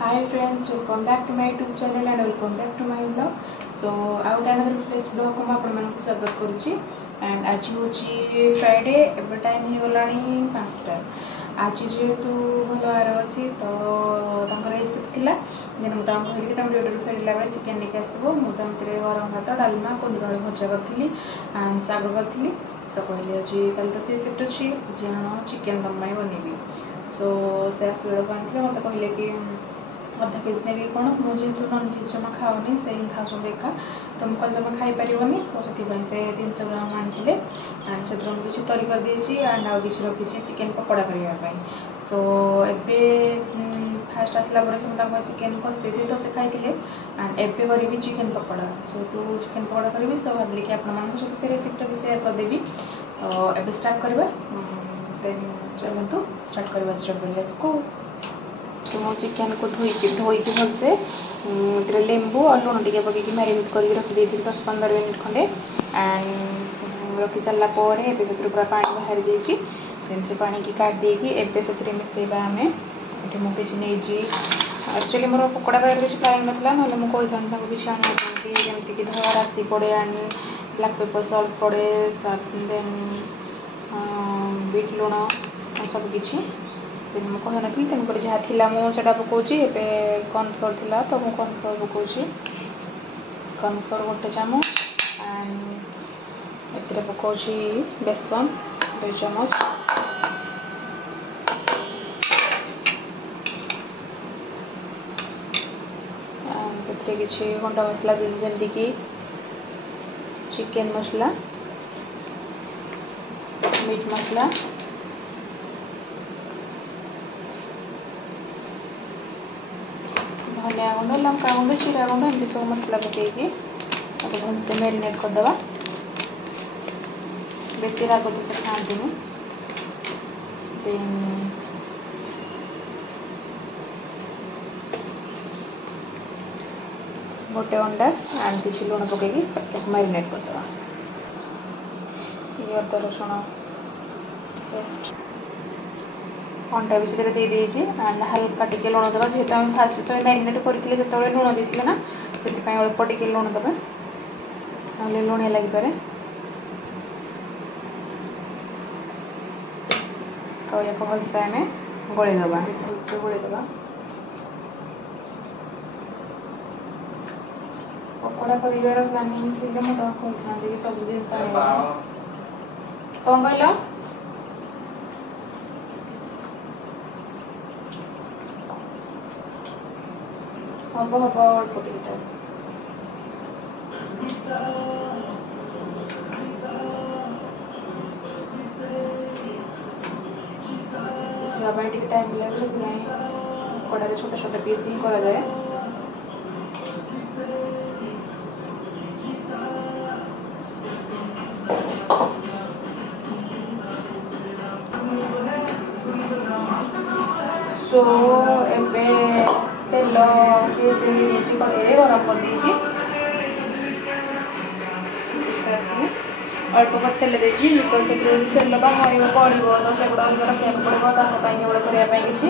Hi friends, welcome back to my YouTube channel and welcome back to my vlog. So out another fresh vlog को आपण मानक स्वागत करूची and आज होची फ्राइडे एबे टाइम हे गलानी 5टा आज जेतु भलवार अछि तो तांकर रेसिपी थिला देन मु तांको हेली तांको ड्यूटी फेरला बेले चिकन लेके आसबो मु तांतरे गरम भात डालमा कोंदराळ भजा करथिली एंड साग करथिली सो कहली अछि कल तो से सेट अछि जे चिकन दम्माई बनेबी सो से आसले बांधले मते कहले कि अधा केजी नेबी कौन मुझे नॉनभेज जमा खाओनी से ही खाऊँ एका तो मुझे तुम खाईपर सो से 300 ग्राम आनी एंड से किसी तरी कर देती एंड आउ किसी रखी चिकेन पकोड़ा करने सो एवं फास्ट आसला से चिकेन कषी तो से खाई एंड एवं करी चिकेन पकोड़ा सो तू चिकेन पकोड़ा करी सो भाविली कि आप से रेसिपीटा भी सेयार करदेवी तो एवं स्टार्ट करवा देन चलतु स्टार्ट करवा लेट्स गो तो मो चिकेन को धोईकी भलसे लेंबू और लुण टे पकईकि मैरिनेट करके रखी 10-15 मिनट खंडे एंड रखी सारा पूरा पानी बाहरी जाइए देन से पानी की काट देकी एवं से मिसेबा आम ये मुझे नहीं एक्चुअली मोर पकोड़ा कर किसी प्लानिंग नाला ना मुझे किसी आना जमीक धला राशि पड़े एंड ब्लैक पेपर सल्ट पड़े देन बीट लुण सबकि मुझे कही नी तेणुक जहाँ थी मुझे पकाऊँगी एवं कॉर्नफ्लोर थी तो मुझे कॉर्नफ्लोर पकाऊँगी कॉर्नफ्लोर गोटे चामच एंड ए पकाऊँगी बेसन 2 चामच से किसी गुंडा मसला जमीक चिकेन मसला मीट मसला धनिया गुंड लंका गुंड जीरा गुंड एमती सब मसला पकईकि भल से मैरिनेट करदे बेसी राग तो से खाती देन गोटे अंडा एंड किसी लुण पकईकि मैरिनेट करदे ये अदा रसुण पेस्ट अंडा भी से दे दीजिए एंड हल्का टिके लुण दबा जेहेतु आम फास्ट तो मैरिनेट करते जो लुण देते ना से अल्प टिके लुण दबा ना लुणिया लगिपे तो या भलसे आम गोलेदबा भलसे गोलेदबा पकोड़ा कर प्लानिंग थी मुझे कही सब जिन कौन कहल हम हम अल्प टिके सिझापी टाइम लगे कड़े छोटे छोटे पीस ही करा जाए सो एबे तेल कड़े गरम कर दीजिए अल्प कर तेल देजी तो से तेल बाहर पड़ो तो से गुड़ा रखा पड़ो ताकि करने किसी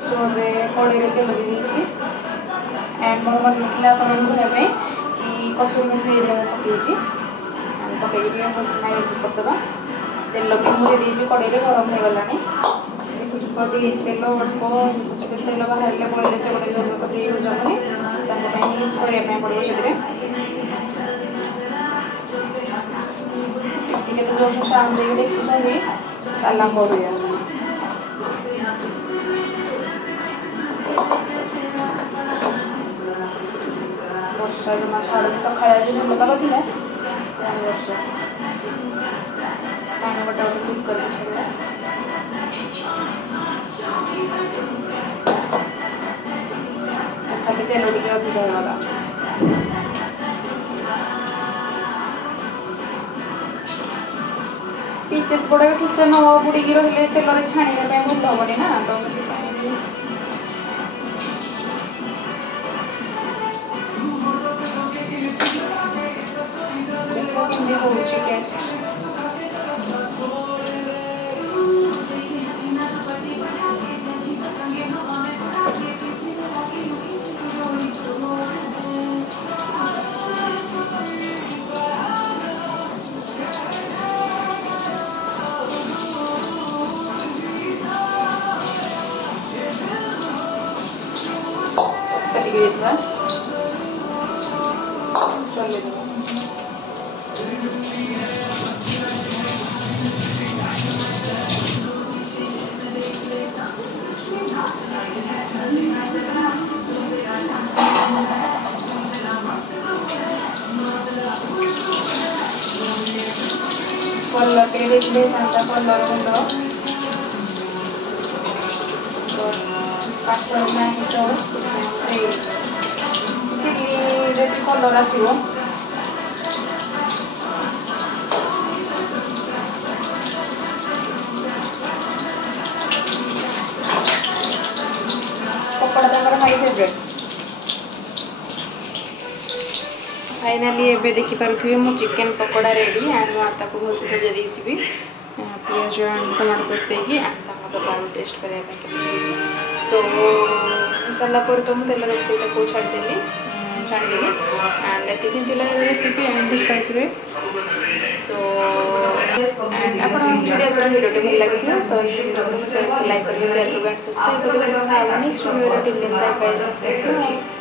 सो ए कड़े तेल दे एंड मोर मन ना कहवाई कि कसूरी मेथी पकई पकईकि भलसे मैरिनेट करदे तेल भी मुझे दीजिए कड़े गरम हो गला तेल अल्प तेल बाहर पड़े से गोटे यूज हेनी यूज करने पड़ो से जो साउंड देखे देखुं ताला करूया वर्षा जमा छाड़ सका भल पाग थी वर्षा पानी गोटे गोटे पिस करके छड़ा तथापि तेल टे अधिक होगा पीसेस गुड़ा भी ठीक से न बुड़ी रही तेल छाणा भल हेनी ना तो टेस्ट ଦେଇଥିବା ଚଲେଇଦେବା। कलर के देखले तांता कलर गुंड पास्टर नाही तो से कलर आसीबो पकोड़ा तांकर माय फेवरेट। फाइनाली एबे देखि पारुथिबे मो चिकन पकोड़ा रेडी एंड मैं ताको भलसे सजा देइसिबी पियाज एंड टमाटो सॉस देकी एंड ताको तो बाउ टेस्ट करे पे के होची। सो मसाला पर तो तेल रोसेटा को छाड़ देली एंड एतिकिन तेल रेसिपी एंड देख पारुथिबे। सो एंड आपण जदि आज वीडियो भल लागिथि तो लाइक करबे शेयर करबे एंड सब्सक्राइब करबे। Next video till then bye bye.